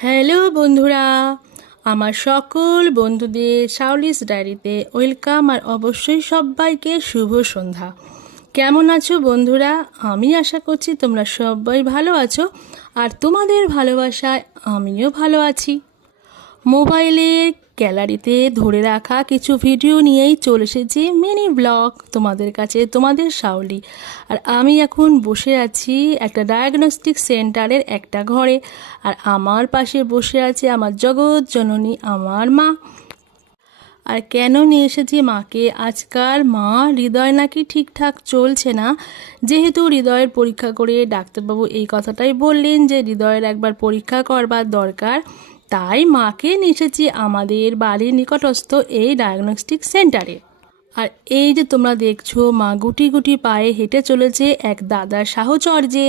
Hello বন্ধুরা, আমার সকল বন্ধুদের শাওলিস ডায়েরিতে ওয়েলকাম। আর অবশ্যই সবাইকে শুভ সন্ধ্যা। কেমন আছো বন্ধুরা? আমি আশা করছি তোমরা সবাই ভালো আছো, আর তোমাদের ভালোবাসায় আমিও ভালো আছি। মোবাইলের গ্যালারিতে ধরে রাখা কিছু ভিডিও নিয়েই চলে এসেছি মিনি ব্লগ তোমাদের কাছে, তোমাদের শাওলি। আর আমি এখন বসে আছি একটা ডায়াগনস্টিক সেন্টারের একটা ঘরে, আর আমার পাশে বসে আছে আমার জগৎ জননী, আমার মা। আর কেন নিয়ে এসেছি মাকে? আজকাল মা হৃদয় নাকি ঠিকঠাক চলছে না, যেহেতু হৃদয়ের পরীক্ষা করে ডাক্তারবাবু এই কথাটাই বললেন যে হৃদয়ের একবার পরীক্ষা করবার দরকার। তাই মাকে নিয়ে এসেছি আমাদের বাড়ির নিকটস্থ এই ডায়াগনস্টিক সেন্টারে। আর এই যে তোমরা দেখছো, মা গুটি গুটি পায়ে হেঁটে চলেছে এক দাদার সাহচর্যে।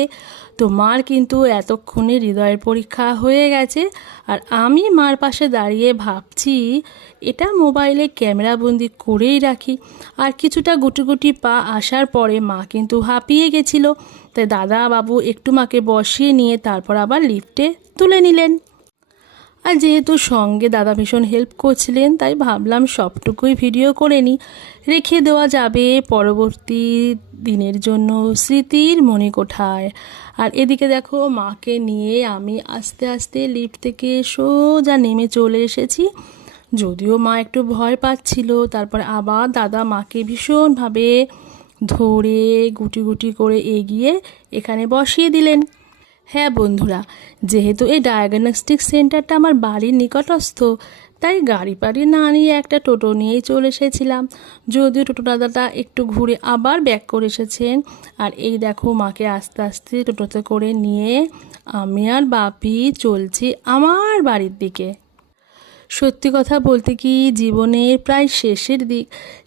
তো মার কিন্তু এতক্ষণে হৃদয়ের পরীক্ষা হয়ে গেছে, আর আমি মার পাশে দাঁড়িয়ে ভাবছি এটা মোবাইলে ক্যামেরাবন্দি করেই রাখি। আর কিছুটা গুটি গুটি পা আসার পরে মা কিন্তু হাঁপিয়ে গেছিল, তাই দাদা বাবু একটু মাকে বসিয়ে নিয়ে তারপর আবার লিফটে তুলে নিলেন। আর যেহেতু সঙ্গে দাদা ভীষণ হেল্প করছিলেন, তাই ভাবলাম সবটুকুই ভিডিও করে নিই, রেখে দেওয়া যাবে পরবর্তী দিনের জন্য স্মৃতির মণিকোঠায়। আর এদিকে দেখো, মাকে নিয়ে আমি আস্তে আস্তে লিফট থেকে সোজা নেমে চলে এসেছি। যদিও মা একটু ভয় পাচ্ছিল, তারপর আবার দাদা মাকে ভীষণভাবে ধরে গুটি গুটি করে এগিয়ে এখানে বসিয়ে দিলেন। হ্যাঁ বন্ধুরা, যেহেতু এই ডায়াগনস্টিক সেন্টারটা আমার বাড়ির নিকটস্থ, তাই গাড়ি পাড়ি না নিয়ে একটা টোটো নিয়েই চলে এসেছিলাম। যদিও টোটো দাদাটা একটু ঘুরে আবার ব্যাক করে এসেছেন। আর এই দেখো, মাকে আস্তে আস্তে টোটোতে করে নিয়ে আমি আর বাপি চলছি আমার বাড়ির দিকে। সত্যি কথা বলতে কি, জীবনের প্রায়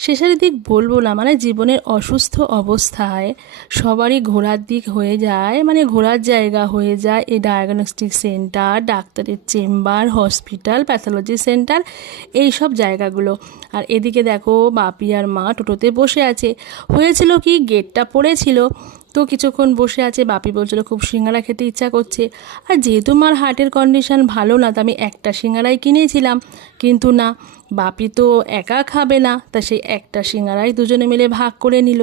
শেষের দিক বলবো না, মানে জীবনের অসুস্থ অবস্থায় সবারই ঘোরার দিক হয়ে যায়, মানে ঘোরার জায়গা হয়ে যায় এই ডায়াগনস্টিক সেন্টার, ডাক্তারের চেম্বার, হসপিটাল, প্যাথোলজি সেন্টার, এই সব জায়গাগুলো। আর এদিকে দেখো, বাপি আর মা টোটোতে বসে আছে। হয়েছিল কি, গেটটা পড়েছিল, তো কিছুক্ষণ বসে আছে। বাপি বলছিল খুব সিঙ্গারা খেতে ইচ্ছা করছে। আর যেহেতু মার হার্টের কন্ডিশন ভালো না, তো আমি একটা সিঙ্গারাই কিনেছিলাম। কিন্তু না, বাপি তো একা খাবে না, তা সেই একটা সিঙ্গারাই দুজনে মিলে ভাগ করে নিল।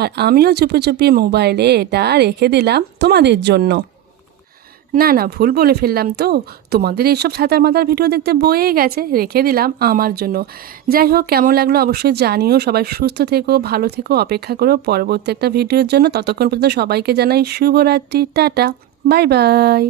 আর আমিও চুপি চুপি মোবাইলে এটা রেখে দিলাম তোমাদের জন্য। না না, ভুল বলে ফেললাম তো, তোমাদের এইসব ছাতার মাথার ভিডিও দেখতে বয়ে গেছে, রেখে দিলাম আমার জন্য। যাই হোক, কেমন লাগলো অবশ্যই জানিও। সবাই সুস্থ থেকো, ভালো থেকো, অপেক্ষা করো পরবর্তী একটা ভিডিওর জন্য। ততক্ষণ পর্যন্ত সবাইকে জানাই শুভরাত্রি, টাটা, বাই বাই।